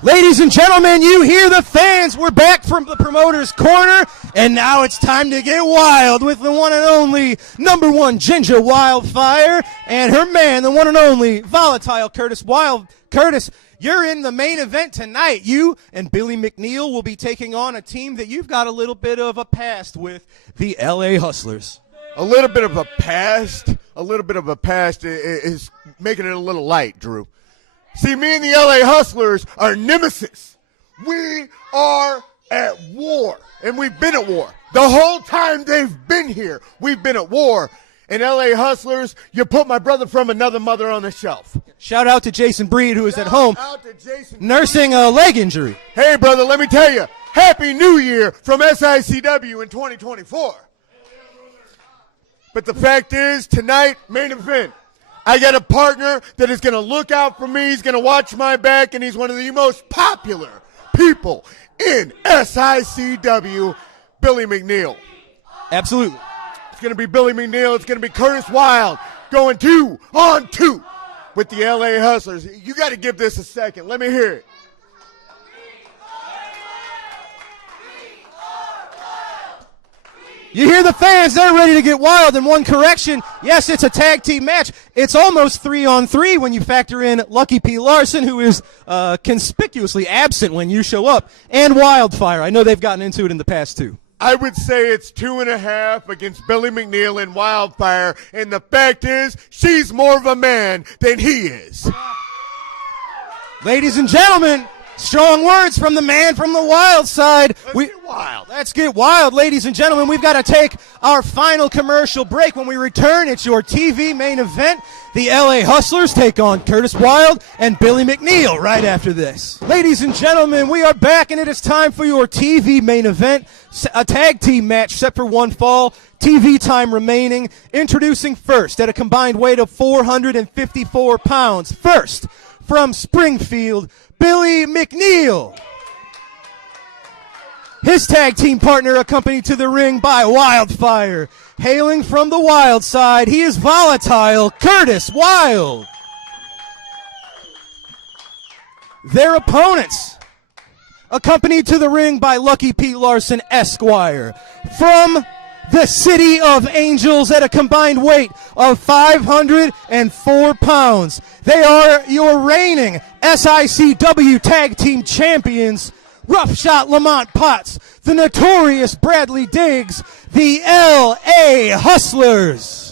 Ladies and gentlemen, you hear the fans. We're back from the promoter's corner, and now it's time to get wild with the one and only number one Ginger WyldeFyre and her man, the one and only volatile Curtis Wylde. Curtis, you're in the main event tonight. You and Billy McNeil will be taking on a team that you've got a little bit of a past with, the LA Hustlers. A little bit of a past is making it a little light, Drew. See, me and the LA Hustlers are nemesis. We are at war, and we've been at war. The whole time they've been here, we've been at war. And LA Hustlers, you put my brother from another mother on the shelf. Shout out to Jason Breed, who is at home nursing a leg injury. Hey, brother, let me tell you, Happy New Year from SICW in 2024. But the fact is, tonight, main event. I got a partner that is going to look out for me. He's going to watch my back, and he's one of the most popular people in SICW, Billy McNeil. Absolutely. It's going to be Billy McNeil. It's going to be Curtis Wylde going 2-on-2 with the LA Hustlers. You got to give this a second. Let me hear it. You hear the fans, they're ready to get wild. And one correction, yes, it's a tag team match. It's almost 3-on-3 when you factor in Lucky P. Larsen, who is conspicuously absent when you show up, and WyldeFyre. I know they've gotten into it in the past, too. I would say it's 2.5 against Billy McNeil and WyldeFyre, and the fact is, she's more of a man than he is. Ladies and gentlemen, strong words from the man from the wild side. Let's get wild. Let's get wild, ladies and gentlemen. We've got to take our final commercial break. When we return, it's your TV main event. The LA Hustlers take on Curtis Wylde and Billy McNeil right after this. Ladies and gentlemen, we are back, and it is time for your TV main event. A tag team match set for one fall. TV time remaining. Introducing first at a combined weight of 454 pounds. First, from Springfield, Billy McNeil. His tag team partner accompanied to the ring by WyldeFyre. Hailing from the wild side, he is volatile Curtis Wylde. Their opponents, accompanied to the ring by Lucky Pete Larsen Esquire. From the City of Angels at a combined weight of 504 pounds. They are your reigning SICW Tag Team Champions, Roughshot Lamont Potts, the notorious Bradley Diggs, the LA Hustlers.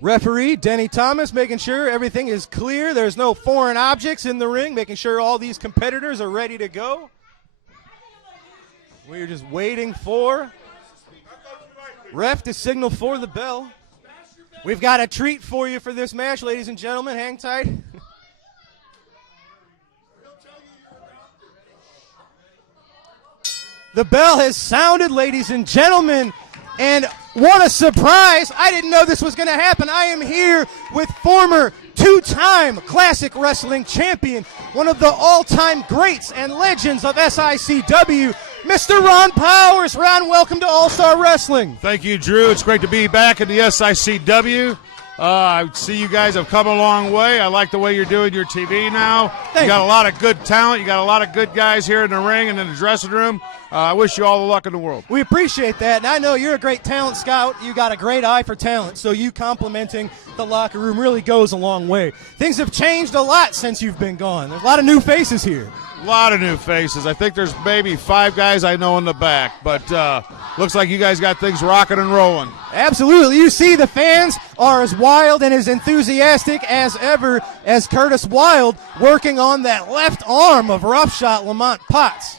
Referee Denny Thomas making sure everything is clear. There's no foreign objects in the ring, making sure all these competitors are ready to go. We're just waiting for ref to signal for the bell. We've got a treat for you for this match, ladies and gentlemen. Hang tight. The bell has sounded, ladies and gentlemen, and what a surprise. I didn't know this was going to happen. I am here with former two-time Classic Wrestling champion, one of the all-time greats and legends of SICW, Mr. Ron Powers. Ron, welcome to All-Star Wrestling. Thank you, Drew. It's great to be back in the SICW. I see you guys have come a long way. I like the way you're doing your TV now. You got a lot of good talent. You got a lot of good guys here in the ring and in the dressing room. I wish you all the luck in the world. We appreciate that, and I know you're a great talent scout. You got a great eye for talent, so you complimenting the locker room really goes a long way. Things have changed a lot since you've been gone. There's a lot of new faces here. A lot of new faces. I think there's maybe 5 guys I know in the back, but looks like you guys got things rocking and rolling. Absolutely. You see the fans are as wild and as enthusiastic as ever as Curtis Wylde working on that left arm of Roughshot Lamont Potts.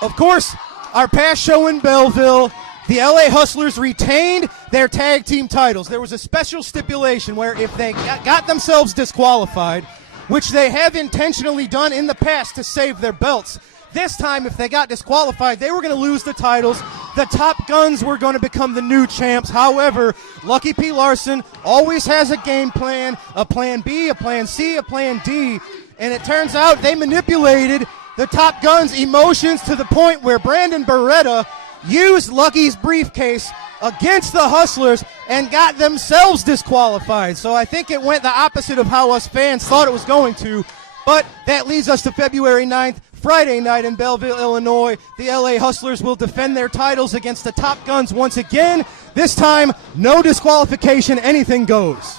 Of course, our past show in Belleville, the LA Hustlers retained their tag team titles. There was a special stipulation where if they got themselves disqualified, which they have intentionally done in the past to save their belts, this time if they got disqualified, they were going to lose the titles. The Top Guns were going to become the new champs. However, Lucky P. Larsen always has a game plan, a plan B, a plan C, a plan D, and it turns out they manipulated the Top Gun's emotions to the point where Brandon Beretta used Lucky's briefcase against the Hustlers and got themselves disqualified. So I think it went the opposite of how us fans thought it was going to. But that leads us to February 9th, Friday night in Belleville, Illinois. The LA Hustlers will defend their titles against the Top Guns once again. This time, no disqualification, anything goes.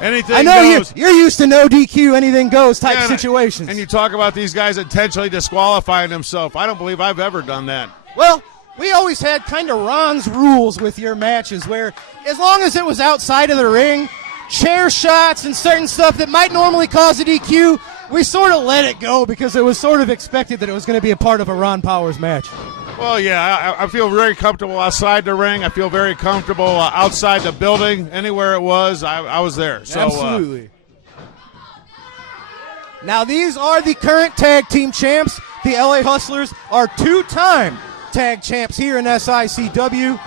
Anything I know goes. you're used to no DQ, anything goes type situations. And you talk about these guys intentionally disqualifying themselves. I don't believe I've ever done that. Well, we always had kind of Ron's rules with your matches where as long as it was outside of the ring, chair shots and certain stuff that might normally cause a DQ, we sort of let it go because it was sort of expected that it was going to be a part of a Ron Powers match. Well, yeah, I feel very comfortable outside the ring. I feel very comfortable outside the building. Anywhere it was, I was there. So, absolutely. Now, these are the current tag team champs. The LA Hustlers are two-time tag champs here in SICW.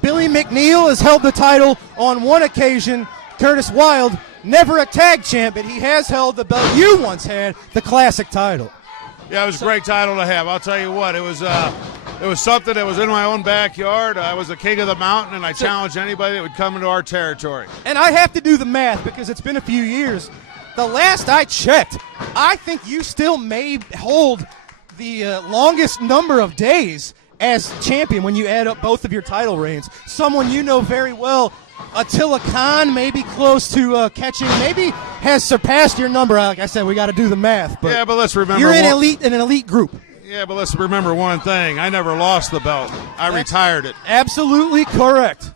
Billy McNeil has held the title on one occasion. Curtis Wylde, never a tag champ, but he has held the belt you once had, the classic title. Yeah, it was a great title to have. I'll tell you what, it was something that was in my own backyard. I was the king of the mountain, and I challenged anybody that would come into our territory. And I have to do the math because it's been a few years. The last I checked, I think you still may hold the longest number of days as champion when you add up both of your title reigns. Someone you know very well, Attila Khan, maybe close to catching, maybe has surpassed your number. Like I said, we got to do the math. But yeah, but let's remember you're in an elite group. Yeah, but let's remember one thing. I never lost the belt. I retired it. Absolutely correct.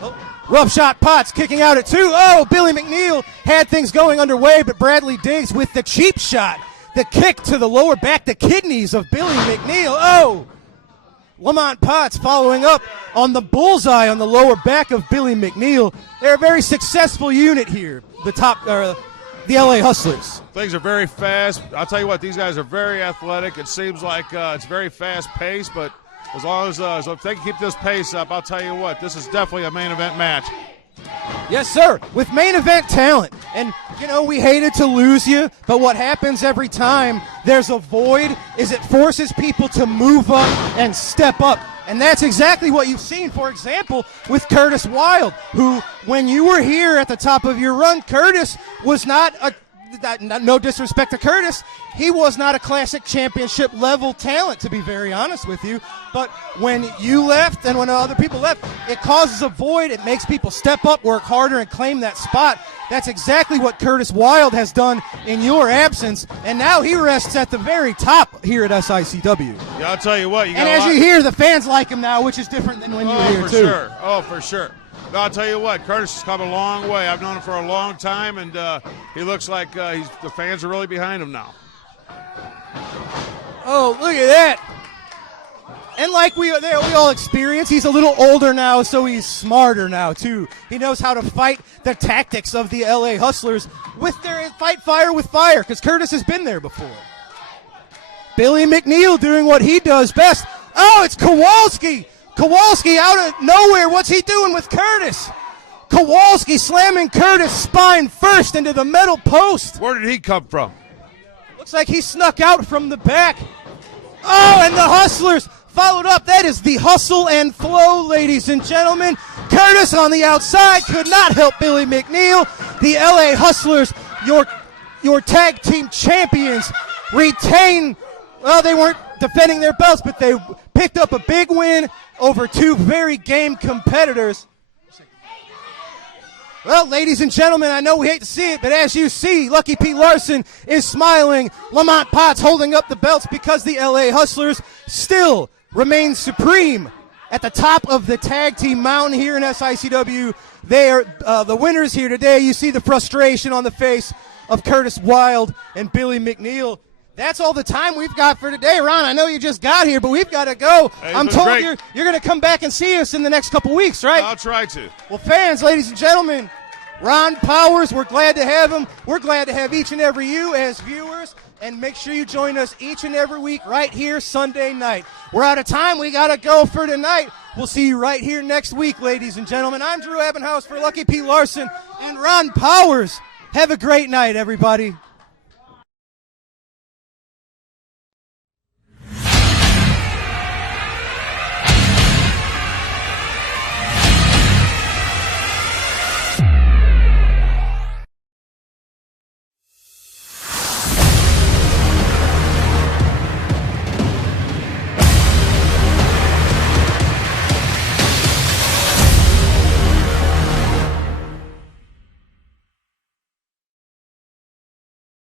Oh, rough shot Potts kicking out at 2. Oh, Billy McNeil had things going underway, but Bradley Diggs with the cheap shot. The kick to the lower back, the kidneys of Billy McNeil. Oh! Lamont Potts following up on the bullseye on the lower back of Billy McNeil. They're a very successful unit here, the LA Hustlers. Things are very fast. I'll tell you what, these guys are very athletic. It seems like it's very fast-paced, but as long as if they can keep this pace up, I'll tell you what, this is definitely a main event match. Yes, sir, with main event talent. And, we hated to lose you, but what happens every time there's a void is it forces people to move up and step up. And that's exactly what you've seen, for example, with Curtis Wylde, who, when you were here at the top of your run, Curtis was not no disrespect to Curtis, he was not a classic championship level talent, to be very honest with you. But when you left and when other people left, it causes a void. It makes people step up, work harder, and claim that spot. That's exactly what Curtis Wylde has done in your absence, and now he rests at the very top here at SICW. Yeah, I'll tell you what. And as you hear, the fans like him now, which is different than when you were here, too. Sure. Oh, for sure. But I'll tell you what, Curtis has come a long way. I've known him for a long time, and he looks like the fans are really behind him now. Oh, look at that. And like we all experience, he's a little older now, so he's smarter now, too. He knows how to fight the tactics of the LA Hustlers with their fight fire with fire, because Curtis has been there before. Billy McNeil doing what he does best. Oh, it's Kowalski. Kowalski out of nowhere. What's he doing with Curtis? Kowalski slamming Curtis spine first into the metal post. Where did he come from? Looks like he snuck out from the back. Oh, and the Hustlers followed up. That is the hustle and flow, ladies and gentlemen. Curtis on the outside could not help Billy McNeil. The LA Hustlers, your tag team champions, retain. Well, they weren't defending their belts, but they picked up a big win over two very game competitors. Well, ladies and gentlemen, I know we hate to see it, but as you see, Lucky P. Larsen is smiling. Lamont Potts holding up the belts because the LA Hustlers still remain supreme at the top of the tag team mountain here in SICW. They are the winners here today. You see the frustration on the face of Curtis Wylde and Billy McNeil. That's all the time we've got for today. Ron, I know you just got here, but we've got to go. Hey, I'm told you're going to come back and see us in the next couple weeks, right? I'll try to. Well, fans, ladies and gentlemen, Ron Powers, we're glad to have him. We're glad to have each and every you as viewers. And make sure you join us each and every week right here Sunday night. We're out of time. We got to go for tonight. We'll see you right here next week, ladies and gentlemen. I'm Drew Ebenhaus for Lucky P. Larsen and Ron Powers. Have a great night, everybody.